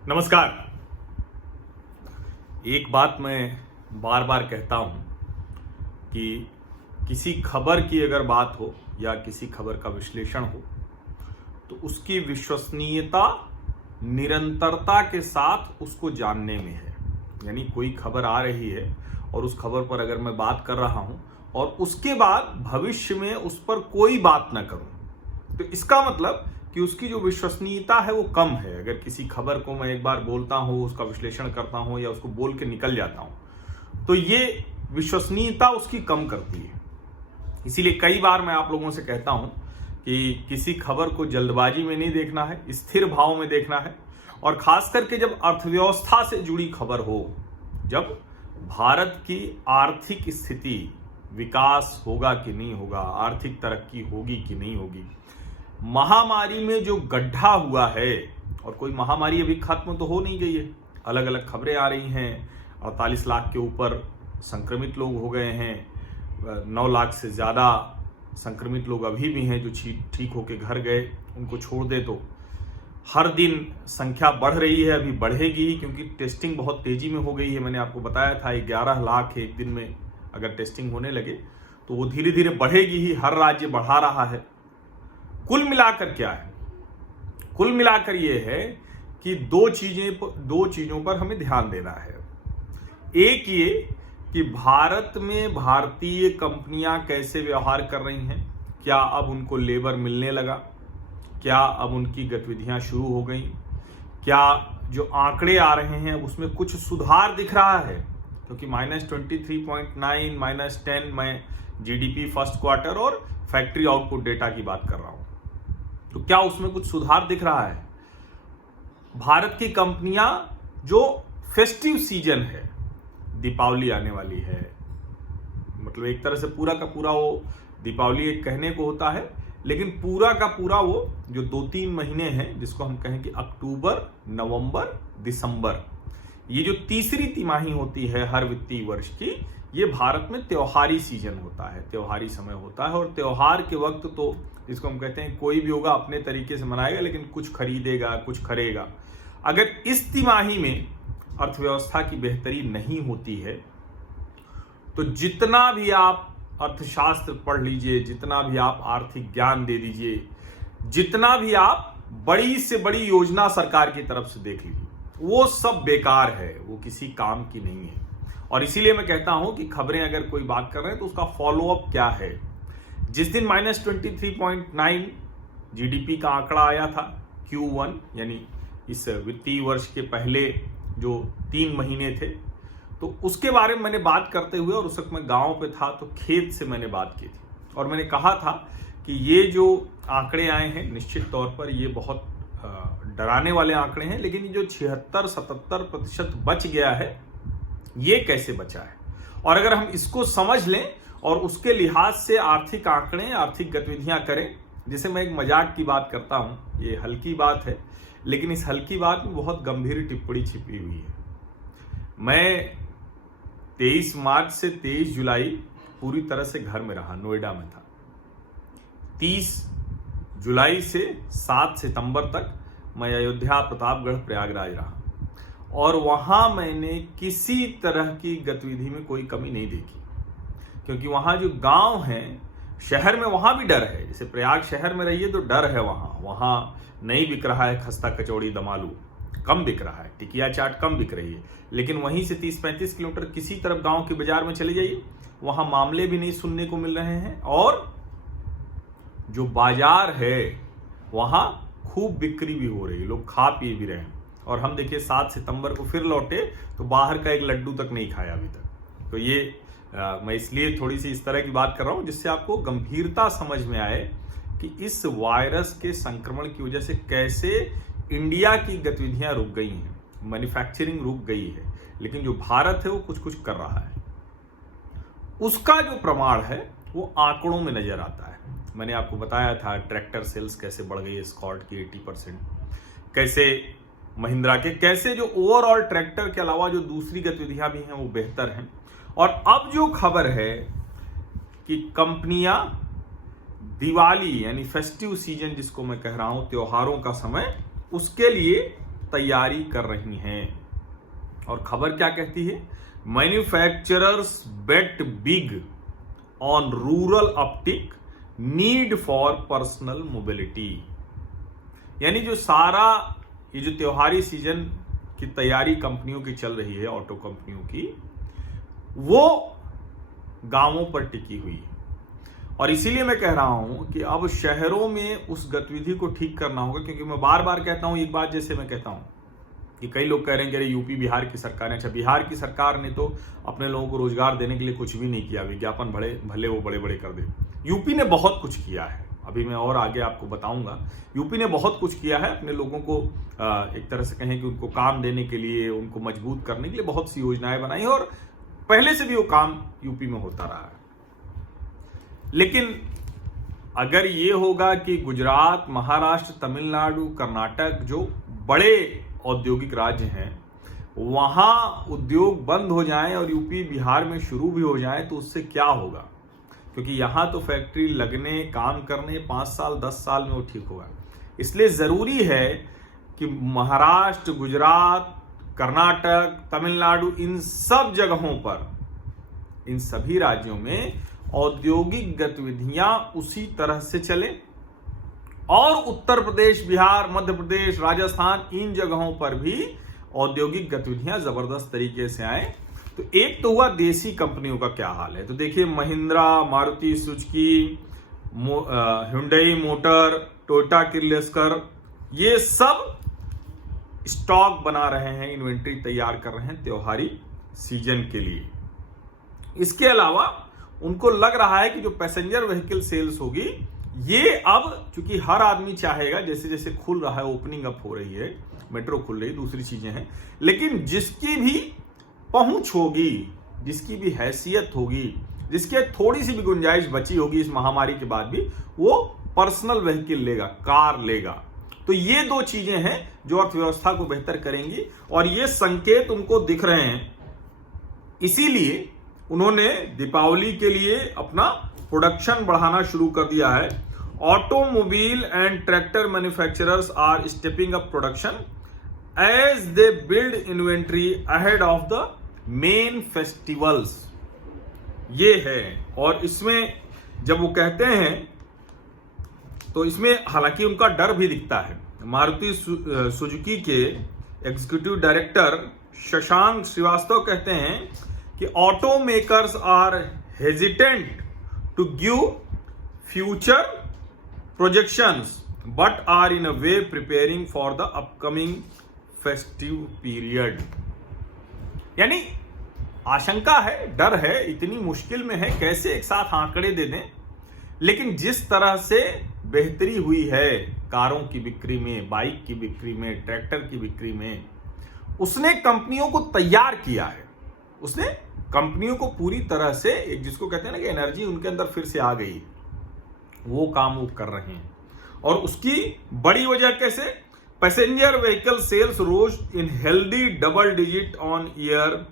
नमस्कार। एक बात मैं बार बार कहता हूं कि किसी खबर की अगर बात हो या किसी खबर का विश्लेषण हो तो उसकी विश्वसनीयता निरंतरता के साथ उसको जानने में है। यानी कोई खबर आ रही है और उस खबर पर अगर मैं बात कर रहा हूं और उसके बाद भविष्य में उस पर कोई बात ना करूं तो इसका मतलब कि उसकी जो विश्वसनीयता है वो कम है। अगर किसी खबर को मैं एक बार बोलता हूं, उसका विश्लेषण करता हूं या उसको बोल के निकल जाता हूं तो ये विश्वसनीयता उसकी कम करती है। इसीलिए कई बार मैं आप लोगों से कहता हूं कि किसी खबर को जल्दबाजी में नहीं देखना है, स्थिर भाव में देखना है। और खास करके जब अर्थव्यवस्था से जुड़ी खबर हो, जब भारत की आर्थिक स्थिति, विकास होगा कि नहीं होगा, आर्थिक तरक्की होगी कि नहीं होगी, महामारी में जो गड्ढा हुआ है, और कोई महामारी अभी खत्म तो हो नहीं गई है, अलग अलग खबरें आ रही हैं, 48 लाख के ऊपर संक्रमित लोग हो गए हैं, 9 लाख से ज़्यादा संक्रमित लोग अभी भी हैं जो ठीक होके घर गए, उनको छोड़ दे तो हर दिन संख्या बढ़ रही है, अभी बढ़ेगी ही क्योंकि टेस्टिंग बहुत तेजी में हो गई है। मैंने आपको बताया था 11 लाख एक दिन में अगर टेस्टिंग होने लगे तो वो धीरे धीरे बढ़ेगी ही, हर राज्य बढ़ा रहा है। कुल मिलाकर क्या है? कुल मिलाकर ये है कि दो चीजों पर हमें ध्यान देना है। एक ये कि भारत में भारतीय कंपनियां कैसे व्यवहार कर रही हैं, क्या अब उनको लेबर मिलने लगा, क्या अब उनकी गतिविधियां शुरू हो गई, क्या जो आंकड़े आ रहे हैं उसमें कुछ सुधार दिख रहा है, क्योंकि -23.9 -10 मैं जीडीपी फर्स्ट क्वार्टर और फैक्ट्री आउटपुट डेटा की बात कर रहा हूं, तो क्या उसमें कुछ सुधार दिख रहा है? भारत की कंपनियां जो फेस्टिव सीजन है, दीपावली आने वाली है, मतलब एक तरह से पूरा का पूरा वो दीपावली एक कहने को होता है, लेकिन पूरा का पूरा वो जो 2-3 महीने हैं जिसको हम कहें कि अक्टूबर, नवंबर, दिसंबर, ये जो तीसरी तिमाही होती है हर वित्तीय वर्ष की, ये भारत में त्योहारी सीजन होता है, त्योहारी समय होता है। और त्योहार के वक्त तो जिसको हम कहते हैं कोई भी होगा अपने तरीके से मनाएगा, लेकिन कुछ खरीदेगा, कुछ करेगा। अगर इस तिमाही में अर्थव्यवस्था की बेहतरी नहीं होती है तो जितना भी आप अर्थशास्त्र पढ़ लीजिए, जितना भी आप आर्थिक ज्ञान दे दीजिए, जितना भी आप बड़ी से बड़ी योजना सरकार की तरफ से देख लीजिए, वो सब बेकार है, वो किसी काम की नहीं है। और इसीलिए मैं कहता हूं कि खबरें अगर कोई बात कर रहे हैं तो उसका फॉलोअप क्या है। जिस दिन -23.9 जीडीपी का आंकड़ा आया था Q1, यानी इस वित्तीय वर्ष के पहले जो 3 महीने थे, तो उसके बारे में मैंने बात करते हुए, और उस वक्त मैं गांव पे था तो खेत से मैंने बात की थी और मैंने कहा था कि ये जो आंकड़े आए हैं निश्चित तौर पर ये बहुत डराने वाले आंकड़े हैं, लेकिन ये जो 76-77% बच गया है, ये कैसे बचा है? और अगर हम इसको समझ लें और उसके लिहाज से आर्थिक आंकड़े, आर्थिक गतिविधियां करें, जैसे मैं एक मजाक की बात करता हूं, ये हल्की बात है, लेकिन इस हल्की बात में बहुत गंभीर टिप्पणी छिपी हुई है। मैं 23 मार्च से 23 जुलाई पूरी तरह से घर में रहा, नोएडा में था। 30 जुलाई से 7 सितंबर तक मैं अयोध्या, प्रतापगढ़, प्रयागराज रहा और वहां मैंने किसी तरह की गतिविधि में कोई कमी नहीं देखी, क्योंकि वहां जो गांव हैं, शहर में वहां भी डर है। जैसे प्रयाग शहर में रहिए तो डर है, वहां नहीं बिक रहा है खस्ता, कचौड़ी, दम आलू कम बिक रहा है, टिकिया चाट कम बिक रही है। लेकिन वहीं से 30-35 किलोमीटर किसी तरफ गांव के बाजार में चले जाइए, वहां मामले भी नहीं सुनने को मिल रहे हैं और जो बाजार है वहां खूब बिक्री भी हो रही है, लोग खा पी भी रहे हैं। और हम देखिए 7 सितंबर को फिर लौटे तो बाहर का एक लड्डू तक नहीं खाया अभी तक। तो ये मैं इसलिए थोड़ी सी इस तरह की बात कर रहा हूं जिससे आपको गंभीरता समझ में आए कि इस वायरस के संक्रमण की वजह से कैसे इंडिया की गतिविधियां रुक गई हैं, मैन्युफैक्चरिंग रुक गई है, लेकिन जो भारत है वो कुछ कुछ कर रहा है। उसका जो प्रमाण है वो आंकड़ों में नजर आता है। मैंने आपको बताया था ट्रैक्टर सेल्स कैसे बढ़ गई है, स्कॉट की 80%, कैसे महिंद्रा के, कैसे जो ओवरऑल ट्रैक्टर के अलावा जो दूसरी गतिविधियां भी हैं वो बेहतर हैं। और अब जो खबर है कि कंपनियां दिवाली यानी फेस्टिव सीजन जिसको मैं कह रहा हूं, त्योहारों का समय, उसके लिए तैयारी कर रही हैं। और खबर क्या कहती है? Manufacturers bet big on rural uptick need for personal mobility. यानी जो सारा ये जो त्योहारी सीजन की तैयारी कंपनियों की चल रही है, ऑटो कंपनियों की, वो गांवों पर टिकी हुई है। और इसीलिए मैं कह रहा हूं कि अब शहरों में उस गतिविधि को ठीक करना होगा, क्योंकि मैं बार बार कहता हूं एक बात, जैसे मैं कहता हूं कि कई लोग कह रहे हैं कि अरे यूपी बिहार की सरकार ने, अच्छा बिहार की सरकार ने तो अपने लोगों को रोजगार देने के लिए कुछ भी नहीं किया, विज्ञापन भले वो बड़े बड़े कर दे। यूपी ने बहुत कुछ किया है, अभी मैं और आगे आपको बताऊंगा। यूपी ने बहुत कुछ किया है अपने लोगों को एक तरह से कहें कि उनको काम देने के लिए, उनको मजबूत करने के लिए बहुत सी योजनाएं बनाई है, और पहले से भी वो काम यूपी में होता रहा है। लेकिन अगर ये होगा कि गुजरात, महाराष्ट्र, तमिलनाडु, कर्नाटक, जो बड़े औद्योगिक राज्य हैं, वहां उद्योग बंद हो जाएं और यूपी बिहार में शुरू भी हो जाएं, तो उससे क्या होगा? क्योंकि यहां तो फैक्ट्री लगने, काम करने 5 साल 10 साल में वो ठीक होगा। इसलिए जरूरी है कि महाराष्ट्र, गुजरात, कर्नाटक, तमिलनाडु, इन सब जगहों पर, इन सभी राज्यों में औद्योगिक गतिविधियां उसी तरह से चले, और उत्तर प्रदेश, बिहार, मध्य प्रदेश, राजस्थान, इन जगहों पर भी औद्योगिक गतिविधियां जबरदस्त तरीके से आए। तो एक तो हुआ देसी कंपनियों का क्या हाल है। तो देखिए, Mahindra, Maruti Suzuki, Hyundai motor, Toyota Kirloskar, ये सब स्टॉक बना रहे हैं, इन्वेंट्री तैयार कर रहे हैं त्योहारी सीजन के लिए। इसके अलावा उनको लग रहा है कि जो पैसेंजर व्हीकल सेल्स होगी, ये अब चूंकि हर आदमी चाहेगा, जैसे जैसे खुल रहा है, ओपनिंग अप हो रही है, मेट्रो खुल रही, दूसरी चीजें हैं, लेकिन जिसकी भी पहुंच होगी, जिसकी भी हैसियत होगी, जिसके थोड़ी सी भी गुंजाइश बची होगी इस महामारी के बाद भी, वो पर्सनल व्हीकल लेगा, कार लेगा। तो ये दो चीजें हैं जो अर्थव्यवस्था को बेहतर करेंगी, और ये संकेत उनको दिख रहे हैं। इसीलिए उन्होंने दीपावली के लिए अपना प्रोडक्शन बढ़ाना शुरू कर दिया है। Automobile and tractor manufacturers are stepping up production as they build inventory ahead of the main festivals. ये है, और इसमें जब वो कहते हैं तो इसमें हालांकि उनका डर भी दिखता है। मारुति सुजुकी के एग्जीक्यूटिव डायरेक्टर शशांक श्रीवास्तव कहते हैं कि auto makers are hesitant to give future projections but are in a way preparing for the upcoming festive period. यानी आशंका है, डर है, इतनी मुश्किल में है, कैसे एक साथ आंकड़े दे दें। लेकिन जिस तरह से बेहतरी हुई है कारों की बिक्री में, बाइक की बिक्री में, ट्रैक्टर की बिक्री में, उसने कंपनियों को तैयार किया है। उसने कंपनियों को पूरी तरह से, एक जिसको कहते हैं ना कि एनर्जी उनके अंदर फिर से आ गई, वो काम वो कर रहे हैं। और उसकी बड़ी वजह कैसे? Passenger vehicle sales rose in healthy double digit on year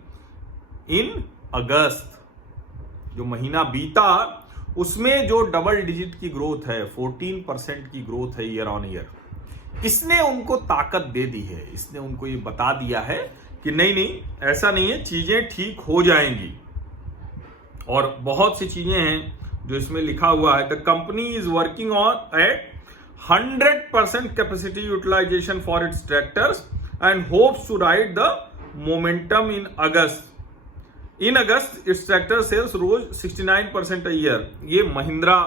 in August. जो महीना बीता उसमें जो डबल डिजिट की ग्रोथ है, 14% की ग्रोथ है ईयर ऑन ईयर, इसने उनको ताकत दे दी है। इसने उनको ये बता दिया है कि नहीं, ऐसा नहीं है, चीजें ठीक हो जाएंगी। और बहुत सी चीजें हैं जो इसमें लिखा हुआ है। The company is working on at 100% capacity utilisation for its tractors and hopes to ride the momentum in August. In August its tractor sales rose 69% a year. ये महिंद्रा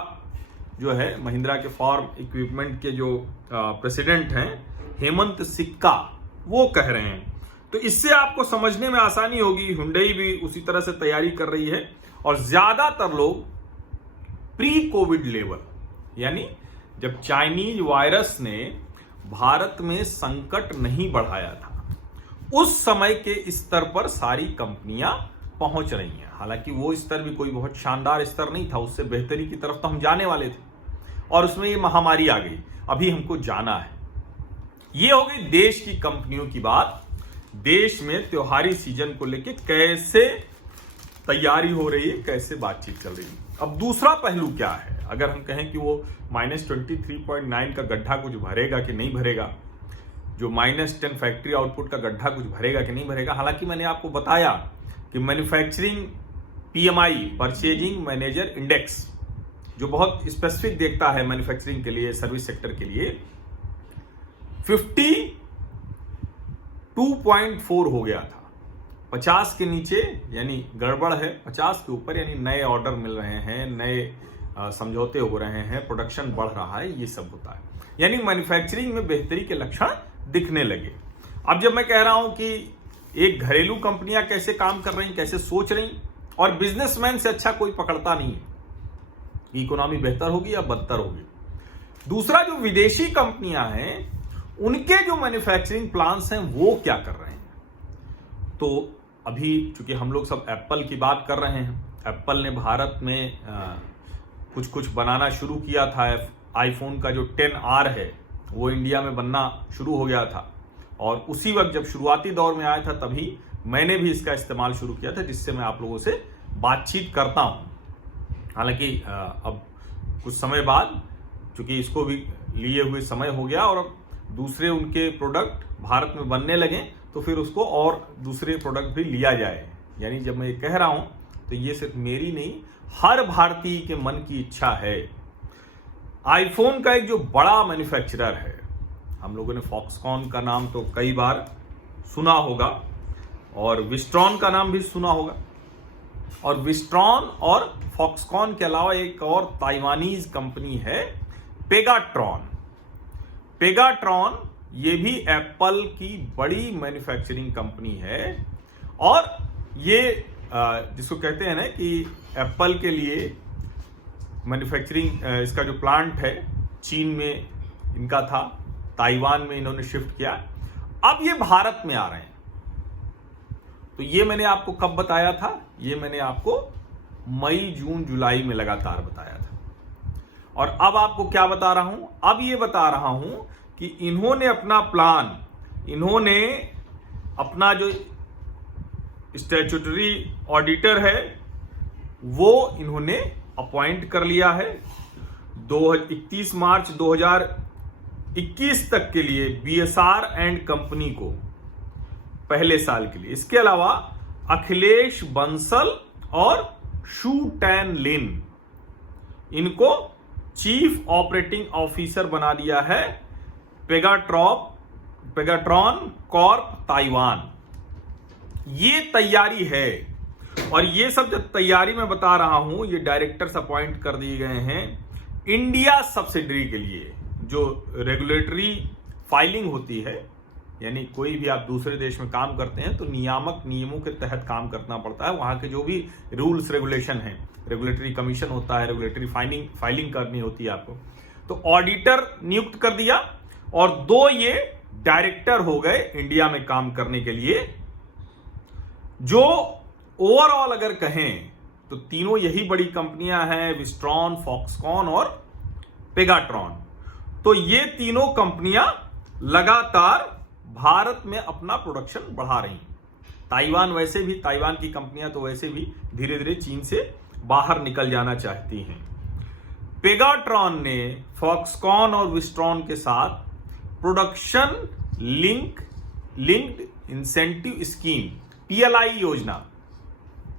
जो है, महिंद्रा के फार्म इक्विपमेंट के जो प्रेसिडेंट हैं, हेमंत सिक्का, वो कह रहे हैं। तो इससे आपको समझने में आसानी होगी। हुंडई भी उसी तरह से तैयारी कर रही है, और ज्यादातर लोग प्री कोविड लेवल, यानी जब चाइनीज वायरस ने भारत में संकट नहीं बढ़ाया था, उस समय के स्तर पर सारी कंपनियां पहुंच रही हैं। हालांकि वो स्तर भी कोई बहुत शानदार स्तर नहीं था, उससे बेहतरी की तरफ तो हम जाने वाले थे, और उसमें ये महामारी आ गई। अभी हमको जाना है। ये हो गई देश की कंपनियों की बात। देश में त्योहारी सीजन को लेके कैसे तैयारी हो रही है, कैसे बातचीत चल रही है। अब दूसरा पहलू क्या है? अगर हम कहें कि वो -23.9 का गड्ढा कुछ भरेगा कि नहीं भरेगा, जो -10 फैक्ट्री आउटपुट का गड्ढा कुछ भरेगा कि नहीं भरेगा। हालांकि मैंने आपको बताया कि manufacturing PMI, purchasing manager index, जो बहुत स्पेसिफिक देखता है मैन्युफैक्चरिंग के लिए, सर्विस सेक्टर के लिए, 52.4 हो गया था। 50 के नीचे यानी गड़बड़ है, 50 के ऊपर यानी नए ऑर्डर मिल रहे हैं, नए समझौते हो रहे हैं, प्रोडक्शन बढ़ रहा है, ये सब होता है। यानी मैन्युफैक्चरिंग में बेहतरी के लक्षण दिखने लगे। अब जब मैं कह रहा हूं कि एक घरेलू कंपनियां कैसे काम कर रही, कैसे सोच रही, और बिजनेसमैन से अच्छा कोई पकड़ता नहीं है, इकोनॉमी बेहतर होगी या बदतर होगी। दूसरा, जो विदेशी कंपनियां हैं उनके जो मैन्युफैक्चरिंग प्लांट्स हैं वो क्या कर रहे हैं। तो अभी चूंकि हम लोग सब एप्पल की बात कर रहे हैं, एप्पल ने भारत में कुछ बनाना शुरू किया था। आईफोन का जो 10R है वो इंडिया में बनना शुरू हो गया था, और उसी वक्त जब शुरुआती दौर में आया था तभी मैंने भी इसका इस्तेमाल शुरू किया था, जिससे मैं आप लोगों से बातचीत करता हूं। हालांकि अब कुछ समय बाद चूंकि इसको भी लिए हुए समय हो गया और अब दूसरे उनके प्रोडक्ट भारत में बनने लगे, तो फिर उसको और दूसरे प्रोडक्ट भी लिया जाए। यानी जब मैं ये कह रहा हूं तो ये सिर्फ मेरी नहीं, हर भारतीय के मन की इच्छा है। आईफोन का एक जो बड़ा मैन्युफैक्चरर है, हम लोगों ने फॉक्सकॉन का नाम तो कई बार सुना होगा, और विस्ट्रॉन का नाम भी सुना होगा, और विस्ट्रॉन और फॉक्सकॉन के अलावा एक और ताइवानीज कंपनी है पेगाट्रॉन। पेगाट्रॉन ये भी एप्पल की बड़ी मैन्युफैक्चरिंग कंपनी है, और ये जिसको कहते हैं ना कि एप्पल के लिए मैन्युफैक्चरिंग, इसका जो प्लांट है चीन में इनका था, ताइवान में इन्होंने शिफ्ट किया, अब ये भारत में आ रहे हैं। तो ये मैंने आपको कब बताया था? ये मैंने आपको मई, जून, जुलाई में लगातार बताया था। और अब आपको क्या बता रहा हूं? अब ये बता रहा हूं कि इन्होंने अपना प्लान, इन्होंने अपना जो स्टैट्यूटरी ऑडिटर है वो इन्होंने अपॉइंट कर लिया है 31 मार्च 2021 तक के लिए BSR एंड कंपनी को, पहले साल के लिए। इसके अलावा अखिलेश बंसल और शू टैन लिन, इनको चीफ ऑपरेटिंग ऑफिसर बना दिया है पेगाट्रॉन कॉर्प ताइवान। ये तैयारी है, और ये सब जो तैयारी मैं बता रहा हूं, ये डायरेक्टर्स अपॉइंट कर दिए गए हैं इंडिया सब्सिडरी के लिए। जो रेगुलेटरी फाइलिंग होती है, यानी कोई भी आप दूसरे देश में काम करते हैं तो नियामक नियमों के तहत काम करना पड़ता है। वहां के जो भी रूल्स रेगुलेशन हैं, रेगुलेटरी कमीशन होता है, रेगुलेटरी फाइलिंग करनी होती है आपको। तो ऑडिटर नियुक्त कर दिया, और 2 ये डायरेक्टर हो गए इंडिया में काम करने के लिए। जो ओवरऑल अगर कहें तो तीनों यही बड़ी कंपनियां हैं, विस्ट्रॉन, फॉक्सकॉन और पेगाट्रॉन। तो ये तीनों कंपनियां लगातार भारत में अपना प्रोडक्शन बढ़ा रही हैं। ताइवान वैसे भी, ताइवान की कंपनियां तो वैसे भी धीरे धीरे चीन से बाहर निकल जाना चाहती हैं। पेगाट्रॉन ने फॉक्सकॉन और विस्ट्रॉन के साथ production linked incentive scheme PLI योजना,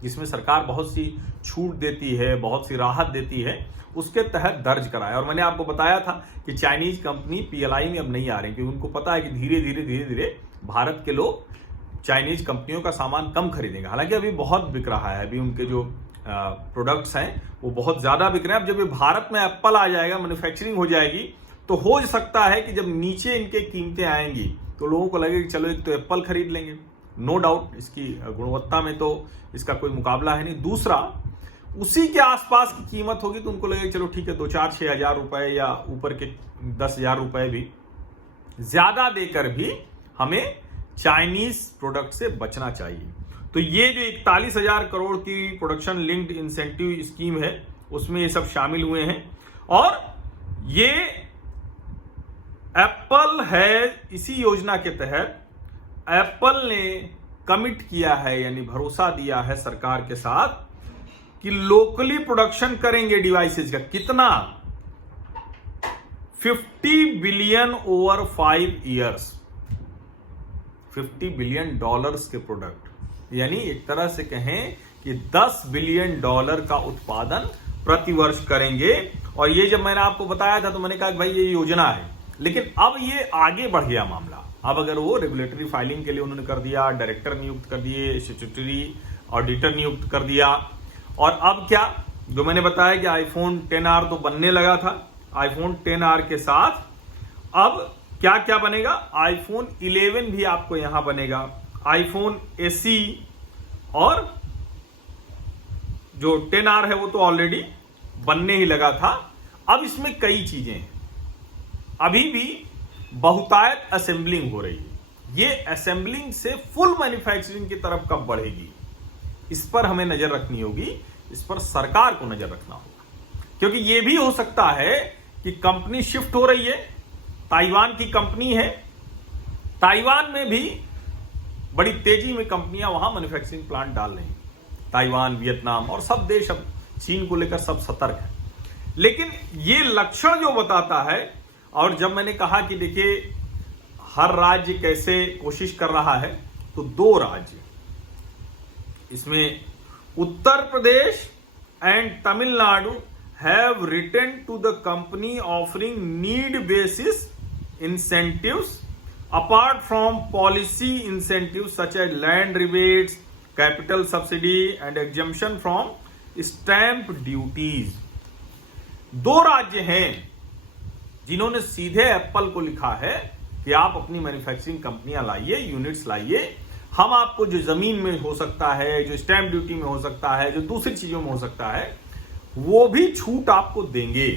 जिसमें सरकार बहुत सी छूट देती है, बहुत सी राहत देती है, उसके तहत दर्ज कराया। और मैंने आपको बताया था कि चाइनीज कंपनी PLI में अब नहीं आ रही, क्योंकि उनको पता है कि धीरे धीरे भारत के लोग चाइनीज कंपनियों का सामान कम खरीदेंगे। हालांकि अभी बहुत बिक रहा है, अभी उनके जो प्रोडक्ट्स हैं वो बहुत ज्यादा बिक रहे हैं। अब जब ये भारत में एप्पल आ जाएगा, मैन्युफैक्चरिंग हो जाएगी, तो हो सकता है कि जब नीचे इनके कीमतें आएंगी तो लोगों को लगेगा कि चलो एक तो एप्पल खरीद लेंगे। नो डाउट इसकी गुणवत्ता में तो इसका कोई मुकाबला है नहीं। दूसरा, उसी के आसपास की कीमत होगी तो उनको लगेगा चलो ठीक है, 2-4-6 हजार रुपए या ऊपर के 10,000 रुपए भी ज्यादा देकर भी हमें चाइनीज प्रोडक्ट से बचना चाहिए। तो ये जो 41,000 करोड़ की प्रोडक्शन लिंक्ड इंसेंटिव स्कीम है, उसमें ये सब शामिल हुए हैं। और ये एप्पल है, इसी योजना के तहत एप्पल ने कमिट किया है, यानी भरोसा दिया है सरकार के साथ कि लोकली प्रोडक्शन करेंगे डिवाइसेज का। कितना? 50 बिलियन ओवर 5 ईयर्स। $50 बिलियन के प्रोडक्ट, यानी एक तरह से कहें कि $10 बिलियन का उत्पादन प्रतिवर्ष करेंगे। और ये जब मैंने आपको बताया था तो मैंने कहा कि भाई ये योजना है, लेकिन अब ये आगे बढ़ गया मामला। अब अगर वो रेगुलेटरी फाइलिंग के लिए उन्होंने कर दिया, डायरेक्टर नियुक्त कर दिए, स्टैट्यूटरी ऑडिटर नियुक्त कर दिया, और अब क्या जो मैंने बताया कि आईफोन 10R तो बनने लगा था, आईफोन 10R के साथ अब क्या क्या बनेगा, आईफोन 11 भी आपको यहां बनेगा, आईफोन SE, और जो 10R है वो तो ऑलरेडी बनने ही लगा था। अब इसमें कई चीजें हैं, अभी भी बहुतायत असेंबलिंग हो रही है। ये असेंबलिंग से फुल मैन्युफैक्चरिंग की तरफ कब बढ़ेगी, इस पर हमें नजर रखनी होगी, इस पर सरकार को नजर रखना होगा। क्योंकि ये भी हो सकता है कि कंपनी शिफ्ट हो रही है, ताइवान की कंपनी है, ताइवान में भी बड़ी तेजी में कंपनियां वहां मैन्युफैक्चरिंग प्लांट डाल रही हैं। ताइवान, वियतनाम और सब देश अब चीन को लेकर सब सतर्क है। लेकिन ये लक्षण जो बताता है, और जब मैंने कहा कि देखिए हर राज्य कैसे कोशिश कर रहा है, तो 2 राज्य इसमें Uttar Pradesh and Tamil Nadu have written to the company offering need basis incentives apart from policy incentives such as land rebates, capital subsidy and exemption from stamp duties. 2 राज्य हैं जिन्होंने सीधे एप्पल को लिखा है कि आप अपनी मैन्युफैक्चरिंग कंपनियां लाइए, यूनिट्स लाइए, हम आपको जो जमीन में हो सकता है, जो स्टैंप ड्यूटी में हो सकता है, जो दूसरी चीजों में हो सकता है, वो भी छूट आपको देंगे।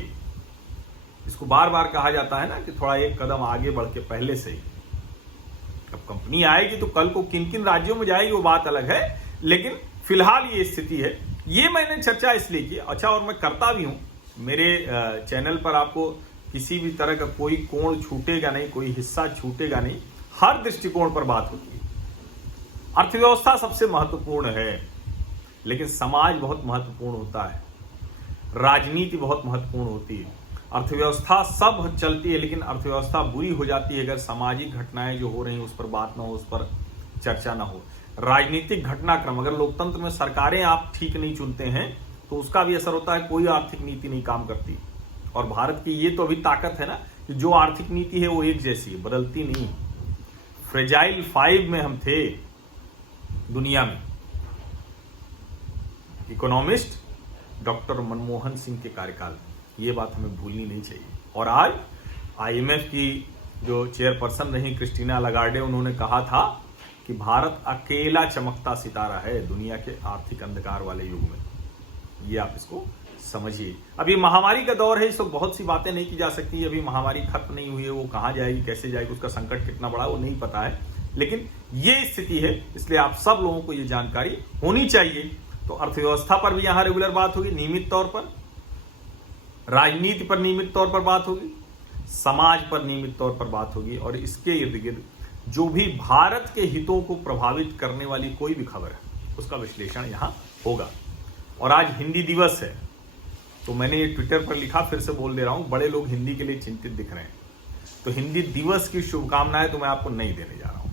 इसको बार बार कहा जाता है ना कि थोड़ा एक कदम आगे बढ़ के पहले से ही। अब कंपनी आएगी तो कल को किन किन राज्यों में जाएगी वो बात अलग है, लेकिन फिलहाल ये स्थिति है। ये मैंने चर्चा इसलिए की, अच्छा, और मैं करता भी हूं, मेरे चैनल पर आपको किसी भी तरह का कोई कोण छूटेगा नहीं, कोई हिस्सा छूटेगा नहीं, हर दृष्टिकोण पर बात होती है। अर्थव्यवस्था सबसे महत्वपूर्ण है, लेकिन समाज बहुत महत्वपूर्ण होता है, राजनीति बहुत महत्वपूर्ण होती है। अर्थव्यवस्था सब चलती है, लेकिन अर्थव्यवस्था बुरी हो जाती है अगर सामाजिक घटनाएं जो हो रही हैं उस पर बात ना हो, उस पर चर्चा ना हो। राजनीतिक घटनाक्रम, अगर लोकतंत्र में सरकारें आप ठीक नहीं चुनते हैं तो उसका भी असर होता है, कोई आर्थिक नीति नहीं काम करती। और भारत की ये तो अभी ताकत है ना कि जो आर्थिक नीति है वो एक जैसी है, बदलती नहीं। फ्रेजाइल 5 में हम थे दुनिया में। इकोनॉमिस्ट डॉक्टर मनमोहन सिंह के कार्यकाल में, ये बात हमें भूलनी नहीं चाहिए। और आज IMF की जो चेयरपर्सन रही क्रिस्टीना लगार्डे, उन्होंने कहा था कि भारत अकेला चमकता सितारा है दुनिया के आर्थिक अंधकार वाले युग में। ये आप इसको समझिए। अभी महामारी का दौर है, इस वक्त बहुत सी बातें नहीं की जा सकती। अभी महामारी खत्म नहीं हुई है, वो कहां जाएगी, कैसे जाएगी, उसका संकट कितना बड़ा वो नहीं पता है, लेकिन ये स्थिति है। इसलिए आप सब लोगों को ये जानकारी होनी चाहिए। तो अर्थव्यवस्था पर भी यहां रेगुलर बात होगी, नियमित तौर पर, राजनीति पर नियमित तौर पर बात होगी, समाज पर नियमित तौर पर बात होगी, और इसके इर्द गिर्द जो भी भारत के हितों को प्रभावित करने वाली कोई भी खबर है उसका विश्लेषण यहां होगा। और आज हिंदी दिवस है, तो मैंने ये ट्विटर पर लिखा, फिर से बोल दे रहा हूं, बड़े लोग हिंदी के लिए चिंतित दिख रहे हैं, तो हिंदी दिवस की शुभकामनाएं तो मैं आपको नहीं देने जा रहा हूं।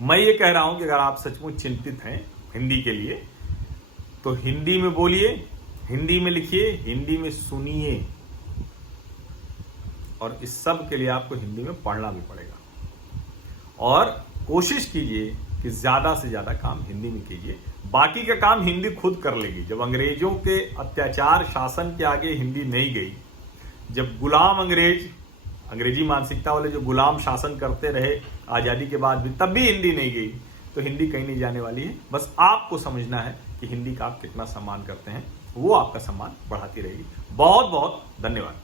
मैं ये कह रहा हूं कि अगर आप सचमुच चिंतित हैं हिंदी के लिए तो हिंदी में बोलिए, हिंदी में लिखिए, हिंदी में सुनिए, और इस सब के लिए आपको हिंदी में पढ़ना भी पड़ेगा। और कोशिश कीजिए कि ज्यादा से ज्यादा काम हिंदी में कीजिए, बाकी का काम हिंदी खुद कर लेगी। जब अंग्रेजों के अत्याचार शासन के आगे हिंदी नहीं गई, जब गुलाम अंग्रेजी मानसिकता वाले जो गुलाम शासन करते रहे आजादी के बाद भी, तब भी हिंदी नहीं गई, तो हिंदी कहीं नहीं जाने वाली है। बस आपको समझना है कि हिंदी का आप कितना सम्मान करते हैं, वो आपका सम्मान बढ़ाती रहेगी। बहुत बहुत धन्यवाद।